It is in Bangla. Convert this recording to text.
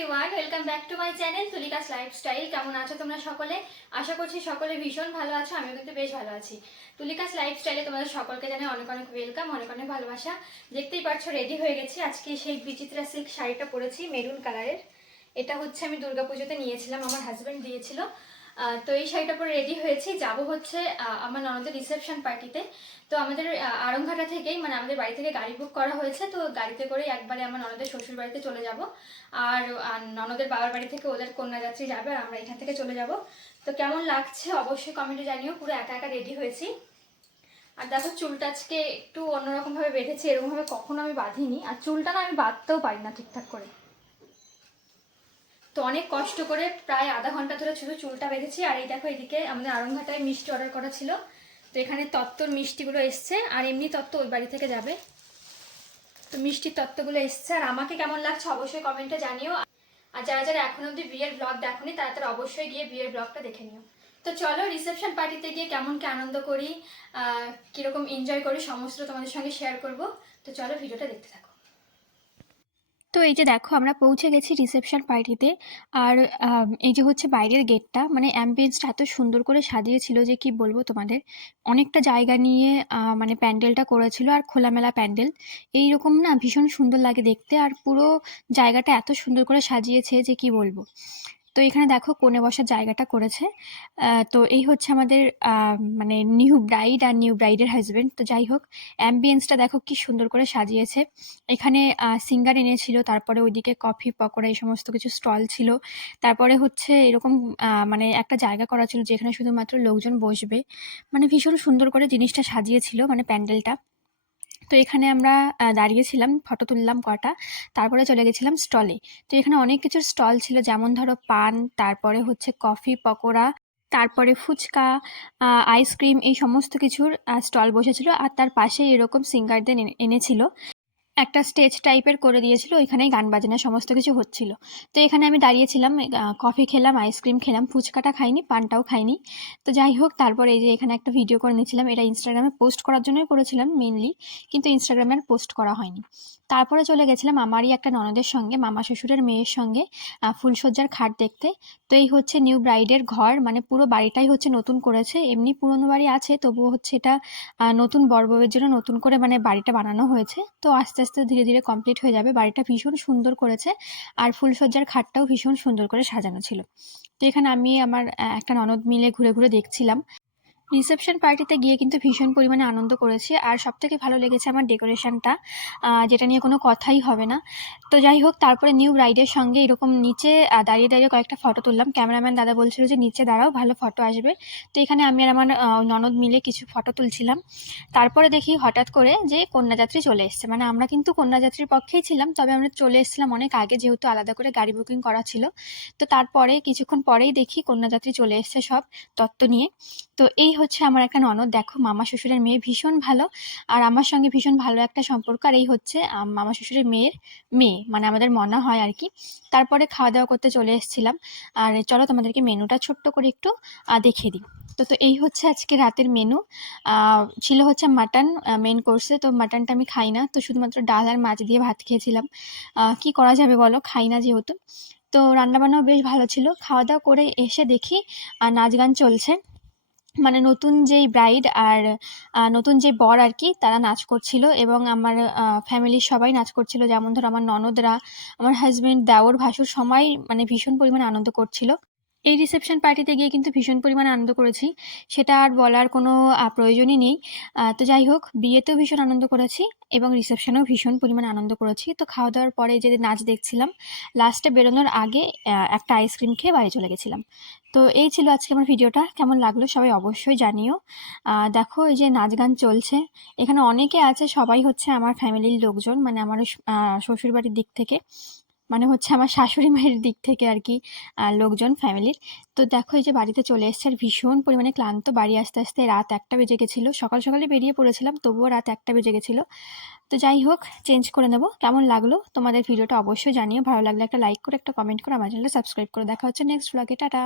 Everyone welcome back to my channel Tulika's lifestyle কেমন আছো তোমরা সকলে? আশা করছি সকলে ভীষণ ভালো আছো, আমিও কিন্তু বেশ ভালো আছি। তুলিকাস লাইফস্টাইলে তোমাদের সকলকে জানাই অনেক অনেক ওয়েলকাম অনেক অনেক ভালোবাসা। দেখতেই পাচ্ছ রেডি হয়ে গেছি। আজকে সেই বিচিত্রা সিল্ক শাড়িটা পরেছি মেরুন কালারের এটা হচ্ছে আমি দুর্গাপুজোতে নিয়েছিলাম, আমার হাজব্যান্ড দিয়েছিল। তো এই শাড়িটা পরে রেডি হয়েছি। যাব হচ্ছে আমার ননদের রিসেপশন পার্টিতে তো। আমাদের আহ, আড়ংঘাটা থেকেই মানে আমাদের বাড়ি থেকে গাড়ি বুক করা হয়েছে তো গাড়িতে করে একবারে আমার ননদের শ্বশুর বাড়িতে চলে যাব। আর আর ননদের বাবার বাড়ি থেকে ওদের কন্যাযাত্রী যাবে আর আমরা এখান থেকে চলে যাব। তো কেমন লাগছে অবশ্যই কমেন্টে জানিও পুরো একা একা রেডি হয়েছি। আর দেখো চুলটা আজকে একটু অন্যরকমভাবে বেঁধেছি এরকমভাবে কখনো আমি বাঁধিনি। আর চুলটা না আমি বাঁধতেও পারি না ঠিকঠাক করে। তো অনেক কষ্ট করে প্রায় আধা ঘণ্টা ধরে শুধু চুলটা বেঁধেছি, আর এই দেখো এদিকে আমাদের আরংঘাটায় মিষ্টি অর্ডার করা ছিল। তো এখানে তত্ত্বর মিষ্টিগুলো এসছে, আর এমনি তত্ত্ব ওই বাড়ি থেকে যাবে। তো মিষ্টির তত্ত্বগুলো এসছে, আর আমাকে কেমন লাগছে অবশ্যই কমেন্টে জানিও। আর যারা যারা এখন অব্দি বিয়ের ব্লগ দেখনি, তারা তারা অবশ্যই গিয়ে বিয়ের ব্লগটা দেখে নিও। তো চলো রিসেপশন পার্টিতে গিয়ে কেমন কি আনন্দ করি কীরকম এনজয় করি সমস্ত তোমাদের সঙ্গে শেয়ার করব। তো চলো ভিডিওটা দেখতে থাকো। তো এই যে দেখো আমরা পৌঁছে গেছি রিসেপশন পার্টিতে আর এই যে হচ্ছে বাইরের গেটটা মানে অ্যাম্বিয়েন্সটা এত সুন্দর করে সাজিয়েছিল যে কি বলব তোমাদের? অনেকটা জায়গা নিয়ে মানে প্যান্ডেলটা করেছিল আর খোলামেলা প্যান্ডেল। এই রকম না ভীষণ সুন্দর লাগে দেখতে আর পুরো জায়গাটা এত সুন্দর করে সাজিয়েছে যে কি বলব? এখানে দেখো কোণে বসার জায়গাটা করেছে। তো এই হচ্ছে আমাদের মানে নিউ ব্রাইড আর নিউ ব্রাইডের হাজব্যান্ড তো যাই হোক অ্যাম্বিয়েন্সটা দেখো কি সুন্দর করে সাজিয়েছে। এখানে সিঙ্গার এনেছিল, তারপরে ওইদিকে কফি পকোড়া এই সমস্ত কিছু স্টল ছিল। তারপরে হচ্ছে এরকম মানে একটা জায়গা করা ছিল যেখানে শুধুমাত্র লোকজন বসবে। মানে ভীষণ সুন্দর করে জিনিসটা সাজিয়েছিল মানে প্যান্ডেলটা। তো এখানে আমরা দাঁড়িয়েছিলাম ফটো তুললাম কটা। তারপরে চলে গেছিলাম স্টলে তো এখানে অনেক কিছুর স্টল ছিল, যেমন ধরো পান, তারপরে হচ্ছে কফি পকোড়া, তারপরে ফুচকা আইসক্রিম এই সমস্ত কিছুর স্টল বসেছিল। আর তার পাশেই এরকম সিঙ্গারদের এনে- এনেছিল। একটা স্টেজ টাইপের করে দিয়েছিল, ওইখানেই গান বাজনা সমস্ত কিছু হচ্ছিল। তো এখানে আমি দাঁড়িয়েছিলাম কফি খেলাম আইসক্রিম খেলাম, ফুচকাটা খাইনি, পানটাও খাইনি। তো যাই হোক, তারপর এই যে এখানে একটা ভিডিও করে নিয়েছিলাম, এটা ইনস্টাগ্রামে পোস্ট করার জন্যই করেছিলাম মেনলি কিন্তু ইনস্টাগ্রামে আর পোস্ট করা হয়নি। তারপরে চলে গেছিলাম আমারই একটা ননদের সঙ্গে, মামা শ্বশুরের মেয়ের সঙ্গে ফুলসজ্জার খাট দেখতে। তো এই হচ্ছে নিউ ব্রাইডের ঘর মানে পুরো বাড়িটাই হচ্ছে নতুন করেছে, এমনি পুরনো বাড়ি আছে, তবুও হচ্ছে এটা নতুন বরবউয়ের জন্য নতুন করে মানে বাড়িটা বানানো হয়েছে। তো আস্তে আস্তে ধীরে ধীরে কমপ্লিট হয়ে যাবে। বাড়িটা ভীষণ সুন্দর করেছে আর ফুলসজ্জার খাটটাও ভীষণ সুন্দর করে সাজানো ছিল। তো এখানে আমি আমার একটা ননদ মিলে ঘুরে ঘুরে দেখছিলাম। রিসেপশন পার্টিতে গিয়ে কিন্তু ভীষণ পরিমাণে আনন্দ করেছি। আর সবথেকে ভালো লেগেছে আমার ডেকোরেশনটা যেটা নিয়ে কোনো কথাই হবে না। তো যাই হোক, তারপরে নিউ ব্রাইডের সঙ্গে এরকম নিচে দাঁড়িয়ে দাঁড়িয়ে কয়েকটা ফটো তুললাম। ক্যামেরাম্যান দাদা বলছিল যে নিচে দাঁড়াও, ভালো ফটো আসবে। তো এখানে আমি আর আমার ননদ মিলে কিছু ফটো তুলছিলাম। তারপরে দেখি হঠাৎ করে যে কন্যাযাত্রী চলে এসছে। মানে আমরা কিন্তু কন্যাযাত্রীর পক্ষেই ছিলাম, তবে আমরা চলে এসেছিলাম অনেক আগে, যেহেতু আলাদা করে গাড়ি বুকিং করা ছিল। তো তারপরে কিছুক্ষণ পরেই দেখি কন্যাযাত্রী চলে এসছে সব তত্ত্ব নিয়ে। তো এই হচ্ছে আমার একটা ননদ। দেখো, মামা শ্বশুরের মেয়ে ভীষণ ভালো। আর আমার সঙ্গে ভীষণ ভালো একটা সম্পর্ক। আর এই হচ্ছে মামা শ্বশুরের মেয়ের মেয়ে। মানে আমাদের মনা হয় আর কি। তারপরে খাওয়া দাওয়া করতে চলে এসেছিলাম। আর চলো তোমাদেরকে মেনুটা ছোট্ট করে একটু দেখিয়ে দিই। তো তো এই হচ্ছে আজকে রাতের মেনু। ছিল হচ্ছে মাটন মেন কোর্সে তো মাটনটা আমি খাই না। তো শুধুমাত্র ডাল আর মাছ দিয়ে ভাত খেয়েছিলাম। কি করা যাবে বলো? খাই না যেহেতু। তো রান্নাবান্নাও বেশ ভালো ছিল। খাওয়া দাওয়া করে এসে দেখি নাচ গান চলছে। মানে নতুন যেই ব্রাইড আর নতুন যে বর আর কি তারা নাচ করছিল এবং আমার ফ্যামিলির সবাই নাচ করছিল। যেমন ধরো আমার ননদরা, আমার হাজব্যান্ড দেওর ভাসুর সবাই মানে ভীষণ পরিমাণে আনন্দ করছিল। এই রিসেপশন পার্টিতে গিয়ে কিন্তু ভীষণ পরিমাণে আনন্দ করেছি। সেটা আর বলার কোনো প্রয়োজনই নেই। তো যাই হোক, বিয়েতেও ভীষণ আনন্দ করেছি এবং রিসেপশনেও ভীষণ পরিমাণে আনন্দ করেছি। তো খাওয়া দাওয়ার পরে যে নাচ দেখছিলাম লাস্টে বেরোনোর আগে একটা আইসক্রিম খেয়ে বাড়ি চলে গেছিলাম। তো এই ছিল আজকে আমার ভিডিওটা কেমন লাগল সবাই অবশ্যই জানিও। দেখো এই যে নাচ গান চলছে। এখানে অনেকে আছে, সবাই হচ্ছে আমার ফ্যামিলির লোকজন মানে আমার শ্বশুর বাড়ির দিক থেকে। মানে হচ্ছে আমার শাশুড়ি মায়ের দিক থেকে আর কি লোকজন ফ্যামিলির তো দেখো এই যে বাড়িতে চলে এসছে আর ভীষণ পরিমাণে ক্লান্ত, বাড়ি আস্তে আস্তে রাত একটা বেজে গেছিল। সকাল সকালে বেরিয়ে পড়েছিলাম, তবুও রাত একটা বেজে গেছিল। তো যাই হোক চেঞ্জ করে নেব। কেমন লাগল তোমাদের ভিডিওটা অবশ্যই জানিও। ভালো লাগলে একটা লাইক করে, একটা কমেন্ট করে আমার চ্যানেলটা সাবস্ক্রাইব করে। দেখা হচ্ছে নেক্সট ব্লগে টাটা!